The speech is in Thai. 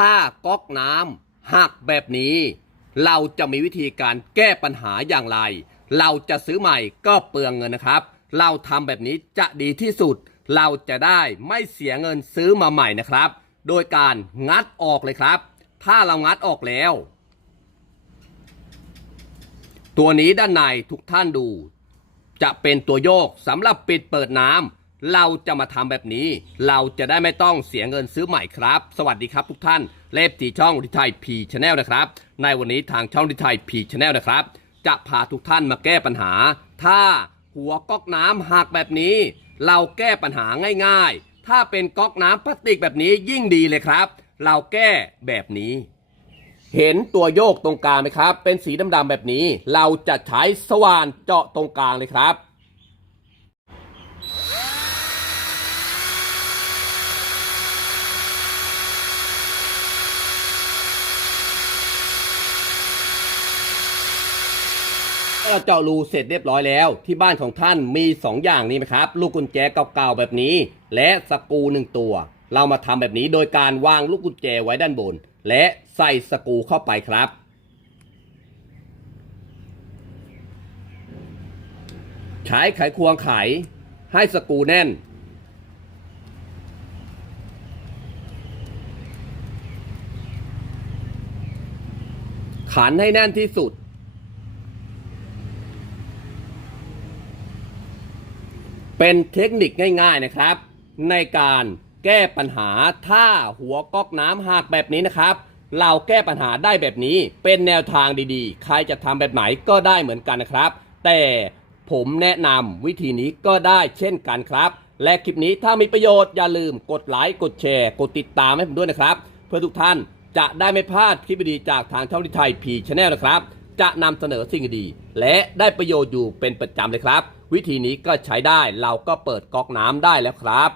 ถ้าก๊อกน้ำหักแบบนี้ เราจะมีวิธีการแก้ปัญหาอย่างไร เราจะซื้อใหม่ก็เปลืองเงินนะครับ เราทำแบบนี้จะดีที่สุด เราจะได้ไม่เสียเงินซื้อมาใหม่นะครับ โดยการงัดออกเลยครับ ถ้าเรางัดออกแล้ว ตัวนี้ด้านในทุกท่านดู จะเป็นตัวโยกสำหรับปิดเปิดน้ำ เราจะมาทำแบบนี้ เราจะได้ไม่ต้องเสียเงินซื้อใหม่ครับ สวัสดีครับทุกท่านเล็บที่ช่องดิไทยพีชแนลนะครับ ในวันนี้ทางช่องดิไทยพีชแนลนะครับ จะพาทุกท่านมาแก้ปัญหา ถ้าหัวก๊อกน้ำหักแบบนี้ เราแก้ปัญหาง่าย ๆ ถ้าเป็นก๊อกน้ำพลาสติกแบบนี้ยิ่งดีเลยครับ เราแก้แบบนี้เห็นตัวโยกตรงกลางไหมครับ เป็นสีดำๆแบบนี้ เราจะใช้สว่านเจาะตรงกลางเลยครับ เราเจาะรูเสร็จเรียบร้อยแล้ว ที่บ้านของท่านมี 2 อย่างนี้นะครับ ลูกกุญแจเก่าๆแบบนี้ และสกูหนึ่งตัว เรามาทำแบบนี้โดยการวางลูกกุญแจไว้ด้านบน และใส่สกูเข้าไปครับ ใช้ไขควงไข ให้สกูแน่น ขันให้แน่นที่สุด เป็นเทคนิคง่าย ๆนะครับ ในการแก้ปัญหาถ้าหัวก๊อกน้ำหักแบบนี้นะครับ เราแก้ปัญหาได้แบบนี้เป็นแนวทางดีๆ ใครจะทำแบบไหนก็ได้เหมือนกันนะครับ แต่ผมแนะนำวิธีนี้ก็ได้เช่นกันครับ และคลิปนี้ถ้ามีประโยชน์อย่าลืมกดไลค์กดแชร์ กดติดตามให้ผมด้วยนะครับ เพื่อทุกท่านจะได้ไม่พลาดคลิปดีๆจากทางช่องที่ไทยพีชแนลนะครับ จะนำเสนอสิ่งดี และได้ประโยชน์อยู่เป็นประจำเลยครับ วิธีนี้ก็ใช้ได้เราก็เปิดก๊อกน้ำได้แล้วครับ